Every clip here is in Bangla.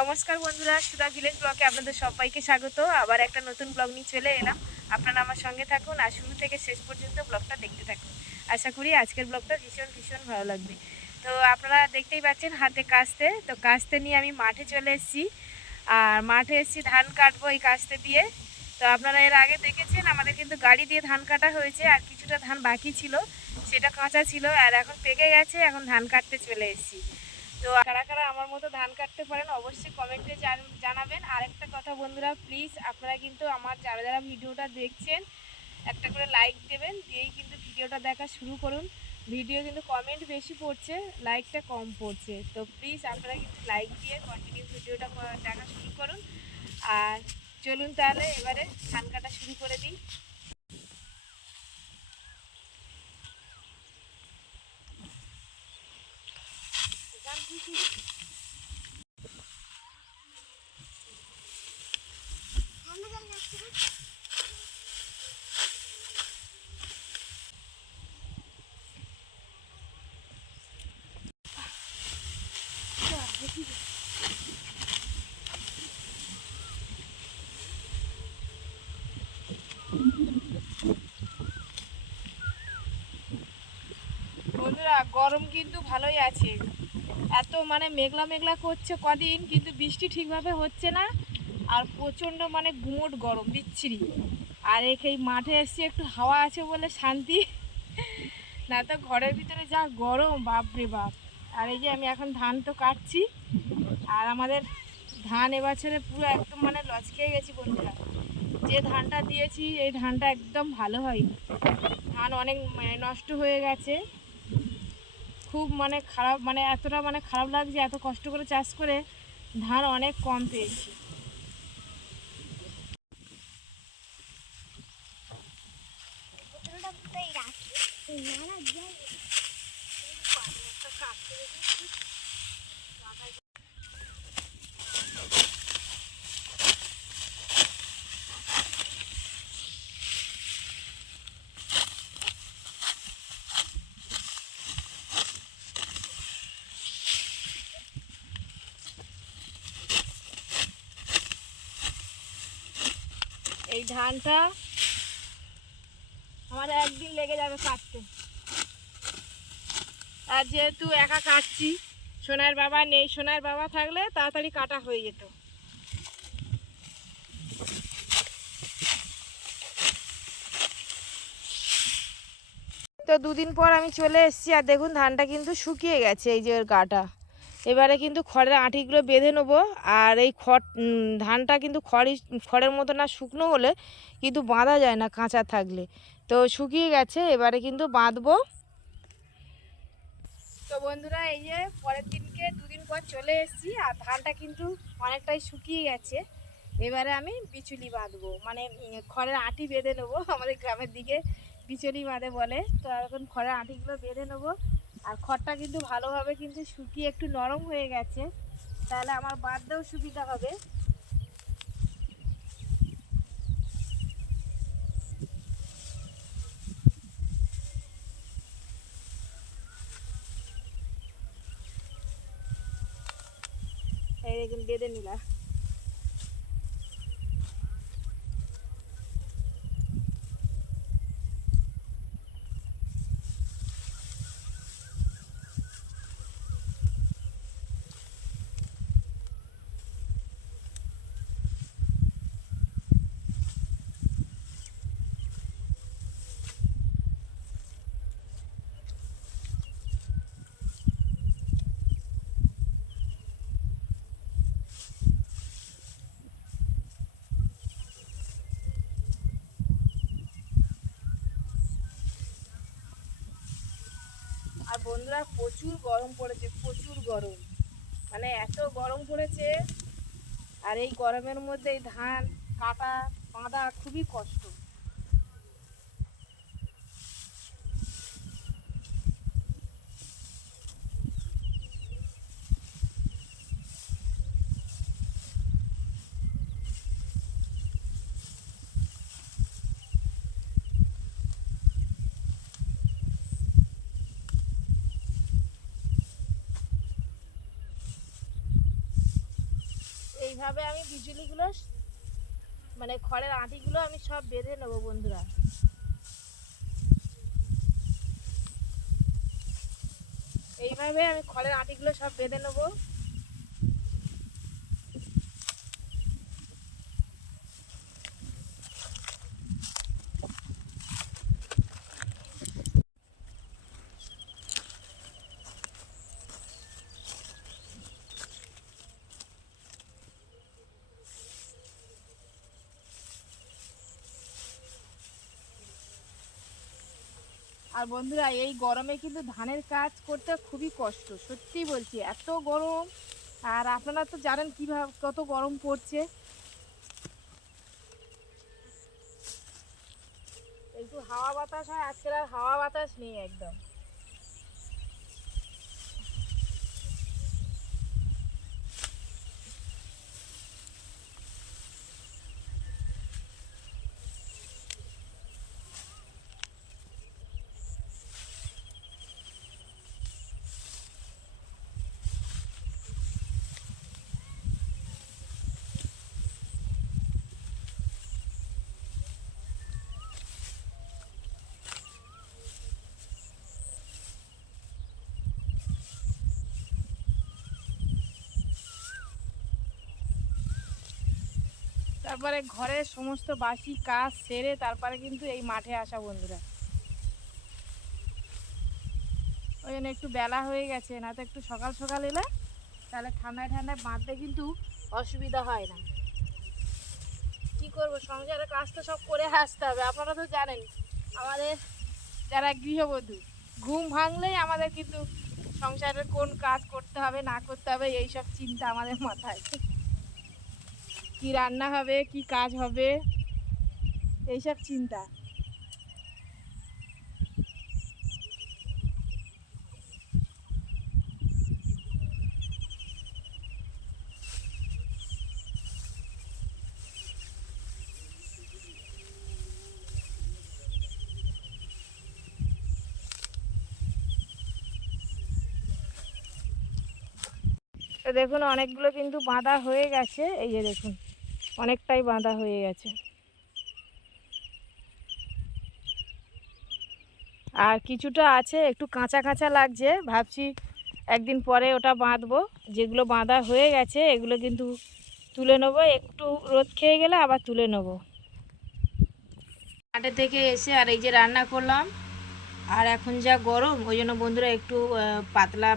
নমস্কার বন্ধুরা, সুধা ভিলেজ ব্লকে আপনাদের সবাইকে স্বাগত। আবার একটা নতুন ব্লগ নিয়ে চলে এলাম। আপনারা আমার সঙ্গে থাকুন আর শুরু থেকে শেষ পর্যন্ত ব্লগটা দেখতে থাকুন। আশা করি আজকের ব্লগটা ভীষণ ভীষণ ভালো লাগবে। তো আপনারা দেখতেই পাচ্ছেন হাতে কাস্তে। তো কাস্তে নিয়ে আমি মাঠে চলে এসেছি। আর মাঠে এসেছি ধান কাটবো এই কাস্তে দিয়ে। তো আপনারা এর আগে দেখেছেন, আমাদের কিন্তু গাড়ি দিয়ে ধান কাটা হয়েছে আর কিছুটা ধান বাকি ছিল। সেটা কাঁচা ছিল আর এখন পেকে গেছে, এখন ধান কাটতে চলে এসেছি। তো কারা কারা আমার মতো ধান কাটতে পারেন অবশ্যই কমেন্টে জানাবেন। আর একটা কথা বন্ধুরা প্লিজ আপনারা কিন্তু আমার যারা যারা ভিডিওটা দেখছেন, একটা করে লাইক দেবেন, দিয়েই কিন্তু ভিডিওটা দেখা শুরু করুন। ভিডিও কিন্তু কমেন্ট বেশি পড়ছে লাইকটা কম পড়ছে। তো প্লিজ আপনারা কিন্তু লাইক দিয়ে কন্টিনিউ ভিডিওটা দেখা শুরু করুন। আর চলুন তাহলে এবারে ধান কাটা শুরু করে দিই। বন্ধুরা গরম কিন্তু ভালোই আছে। এত মানে মেঘলা মেঘলা করছে কদিন, কিন্তু বৃষ্টি ঠিকভাবে হচ্ছে না। আর প্রচণ্ড মানে গুমোট গরম, বিচ্ছিরি। আর এই মাঠে এসছি একটু হাওয়া আছে বলে শান্তি। না তো ঘরের ভিতরে যা গরম, বাপরে বাপ। আর এই যে আমি এখন ধান তো কাটছি। আর আমাদের ধান এবছরে পুরো একদম মানে লস খেয়ে গেছি বন্ধুরা। যে ধানটা দিয়েছি, এই ধানটা একদম ভালো হয়নি। ধান অনেক মানে নষ্ট হয়ে গেছে। খুব মানে খারাপ মানে এতটা মানে খারাপ লাগছে, এত কষ্ট করে চাষ করে ধান অনেক কম পেয়েছি। এই ধানটা আমার একদিন লেগে যাবে কাটতে। আর যেহেতু একা কাটছি সোনার বাবা নেই সোনার বাবা থাকলে তাড়াতাড়ি কাটা হয়ে যেত। তো দুদিন পর আমি চলে এসেছি আর দেখুন ধানটা কিন্তু শুকিয়ে গেছে, এই যে ওর গাটা। এবারে কিন্তু খড়ের আঁটিগুলো বেঁধে নেব। আর এই খড় ধানটা কিন্তু খড়ই, খড়ের মতো না, শুকনো হলে কিন্তু বাঁধা যায় না কাঁচা থাকলে। তো শুকিয়ে গেছে, এবারে কিন্তু বাঁধবো। তো বন্ধুরা, এই যে পরের দিনকে দুদিন পর চলে এসেছি, আর ধানটা কিন্তু অনেকটাই শুকিয়ে গেছে। এবারে আমি বিচুলি বাঁধবো মানে খড়ের আঁটি বেঁধে নেব। আমাদের গ্রামের দিকে বিচুলি বাঁধে বলে। তো এখন খড়ের আঁটিগুলো বেঁধে নেব। আর খড়টা কিন্তু ভালোভাবে কিন্তু শুকিয়ে একটু নরম হয়ে গেছে। তাহলে আমার বাঁধতেও সুবিধা হবে। এই দেখুন, বেঁধে নিলাম আর বন্ধুরা প্রচুর গরম পড়েছে, প্রচুর গরম। মানে এত গরম পড়েছে, আর এই গরমের মধ্যে এই ধান, কাটা, বাঁধা খুবই কষ্ট। এইভাবে আমি বিজুলিগুলো মানে খড়ের আঁটিগুলো আমি সব বেঁধে নেব বন্ধুরা। এইভাবে আমি খড়ের আঁটিগুলো সব বেঁধে নেব। আর বন্ধুরা, এই গরমে কিন্তু ধানের কাজ করতে খুবই কষ্ট সত্যি বলছি, এত গরম। আর আপনারা তো জানেন কীভাবে কত গরম পড়ছে। একটু হাওয়া বাতাস হয় আজকের আর হাওয়া বাতাস নেই একদম। তারপরে ঘরের সমস্ত বাসি কাজ সেরে তারপরে কিন্তু এই মাঠে আসা বন্ধুরা। ওই জন্য একটু বেলা হয়ে গেছে না তো একটু সকাল সকাল এলে তাহলে ঠান্ডায় ঠান্ডায় বাঁধতে কিন্তু অসুবিধা হয় না। কি করব সংসারের কাজ তো সব করে আসতে হবে, আপনারা তো জানেন, আমাদের যারা গৃহবধূ, ঘুম ভাঙলেই আমাদের কিন্তু সংসারের কোন কাজ করতে হবে, না করতে হবে এই সব চিন্তা আমাদের মাথায়। কি রান্না হবে কি কাজ হবে এইসব চিন্তা। তো দেখুন, অনেকগুলো কিন্তু বাঁধা হয়ে গেছে। এই যে দেখুন, অনেকটাই বাঁধা হয়ে গেছে। আর কিছুটা আছে, একটু কাঁচা কাঁচা লাগছে। ভাবছি একদিন পরে ওটা বাঁধবো। যেগুলো বাঁধা হয়ে গেছে, এগুলো কিন্তু তুলে নেব। একটু রোদ খেয়ে গেলে আবার তুলে নেব। মাঠে থেকে এসে আর এই যে রান্না করলাম। আর এখন যা গরম, ওই জন্য বন্ধুরা একটু পাতলা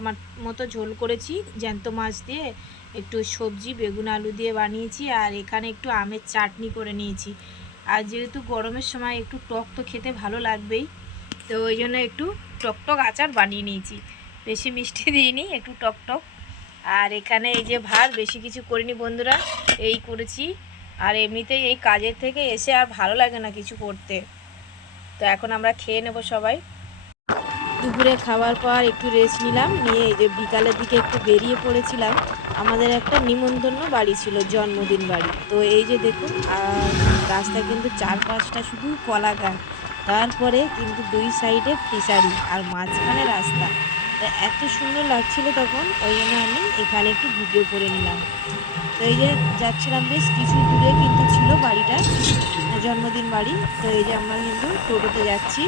মতো ঝোল করেছি, জ্যান্ত মাছ দিয়ে একটু সবজি, বেগুন, আলু দিয়ে বানিয়েছি, আর এখানে একটু আমের চাটনি করে নিয়েছি। আর যেহেতু গরমের সময় একটু টক তো খেতে ভালো লাগবেই, তো ওই জন্য একটু টকটক আচার বানিয়ে নিয়েছি। বেশি মিষ্টি দিইনি, একটু টকটক আর এখানে এই যে ভাত, বেশি কিছু করিনি বন্ধুরা, এই করেছি। আর এমনিতেই এই কাজের থেকে এসে আর ভালো লাগে না কিছু করতে। তো এখন আমরা খেয়ে নেব সবাই। দুপুরে খাওয়ার পর একটু রেস্ট নিলাম, নিয়ে এই যে বিকালের দিকে একটু বেরিয়ে পড়েছিলাম। আমাদের একটা নিমন্ত্রণ বাড়ি ছিল, জন্মদিন বাড়ি। তো এই যে দেখুন রাস্তা কিন্তু চার পাঁচটা শুধু কলা গাছ তারপরে কিন্তু দুই সাইডে ফিশারি আর মাঝখানে রাস্তা। এত সুন্দর লাগছিল তখন, ওই জন্য আমি এখানে একটু ভিডিও করে নিলাম। তো এই যে যাচ্ছিলাম বেশ কিছু দূরে কিন্তু ছিল বাড়িটা, জন্মদিন বাড়ি। তো এই যে আমরা কিন্তু টোটোতে যাচ্ছি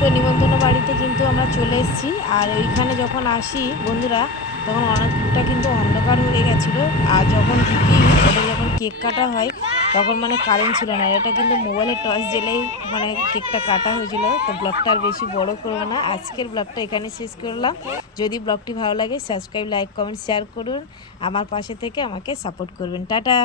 তো নিমন্ত্রণ বাড়িতে কিন্তু আমরা চলে এসেছি। আর ওইখানে যখন আসি, বন্ধুরা, তখন অনেকটা কিন্তু অন্ধকার হয়ে গেছিল। আর যখন ঢুকি ওটা যখন কেক কাটা হয়, তখন মানে কারেন্ট ছিল না। এটা কিন্তু মোবাইলে টর্চ জেলেই মানে কেকটা কাটা হয়েছিল। তো ব্লগটা আর বেশি বড় করব না। আজকের ব্লগটা এখানে শেষ করলাম। যদি ব্লগটি ভালো লাগে সাবস্ক্রাইব লাইক কমেন্ট শেয়ার করুন। আমার পাশে থেকে আমাকে সাপোর্ট করবেন। টাটা!